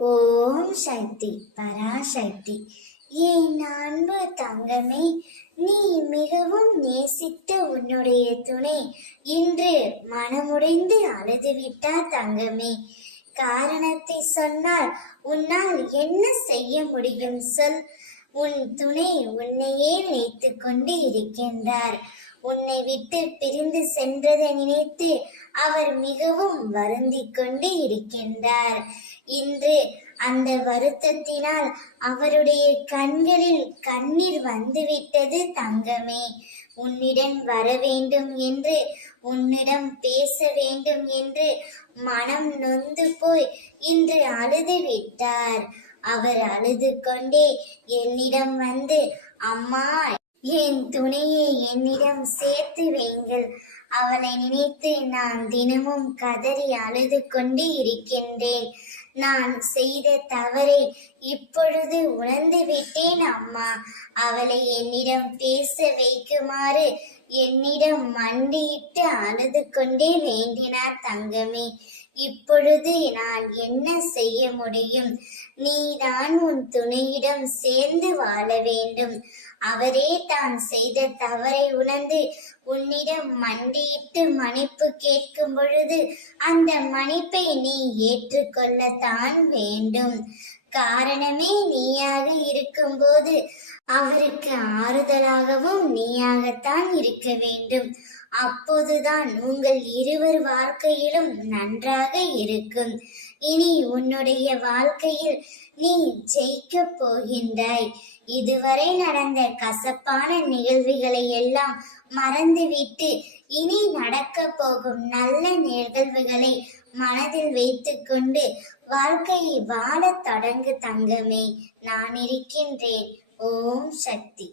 ஓம் சக்தி பராசக்தி. என் அன்பு தங்கமே, நீ மிகவும் நேசித்த உன்னுடைய துணை இன்று மனமுடைந்து அழுதுவிட்டார் தங்கமே. காரணத்தை சொன்னால் உன்னால் என்ன செய்ய முடியும் சொல். உன் துணை உன்னையே நினைத்து கொண்டு இருக்கின்றார். உன்னை விட்டு பிரிந்து சென்றதை நினைத்து அவர் மிகவும் வருந்திக் கொண்டு இருக்கின்றார். இன்று அந்த வருத்தத்தினால் அவருடைய கண்களில் கண்ணீர் வந்துவிட்டது தங்கமே. உன்னிடம் வர வேண்டும் என்று, உன்னிடம் பேச வேண்டும் என்று மனம் நொந்து போய் இன்று அழுது விட்டார். அவர் அழுது கொண்டே என்னிடம் வந்து, அம்மா, என் துணையை என்னிடம் சேர்த்து வைங்கள், அவளை நினைத்து நான் தினமும் கதறி அழுது கொண்டு இருக்கின்றேன். நான் செய்த தவறை இப்பொழுது உணர்ந்து விட்டேன் அம்மா. அவளை என்னிடம் பேச வைக்குமாறு என்னிடம் மண்டியிட்டு அழுது கொண்டே வேண்டினார் தங்கமே. இப்பொழுது நான் என்ன செய்ய முடியும்? நீதான் உன் துணையிடம் சேர்ந்து வாழ வேண்டும். அவரே தான் செய்த தவறை உணர்ந்து உன்னிடம் மண்டியிட்டு மன்னிப்பு கேட்கும் பொழுது அந்த மன்னிப்பை நீ ஏற்றுக்கொள்ளத்தான் வேண்டும். காரணமே நீயாக இருக்கும்போது அவருக்கு ஆறுதலாகவும் நீயாகத்தான் இருக்க வேண்டும். அப்போதுதான் உங்கள் இருவர் வாழ்க்கையிலும் நன்றாக இருக்கும். இனி உன்னுடைய வாழ்க்கையில் நீ ஜெயிக்க போகின்றாய். இதுவரை நடந்த கசப்பான நிகழ்வுகளை எல்லாம் மறந்துவிட்டு இனி நடக்க போகும் நல்ல நிகழ்வுகளை மனதில் வைத்துக்கொண்டு வாழ்க்கையை வாழத் தொடங்கு தங்கமே. நான் இருக்கின்றேன். ஓம் சக்தி.